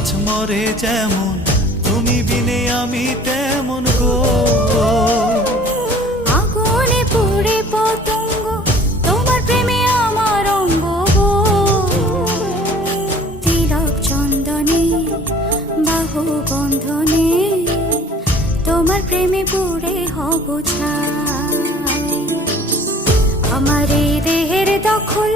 মাছ মরে যেমন, তুমি বিনে আমি তেমন গো। আগুনে পুড়ে পতঙ্গ, তোমার প্রেমে আমার অঙ্গ গো। তিলক চন্দনে বাহু বন্ধনে, তোমার প্রেমে পুড়ে হব ছাই। আমার এই দেহের দখল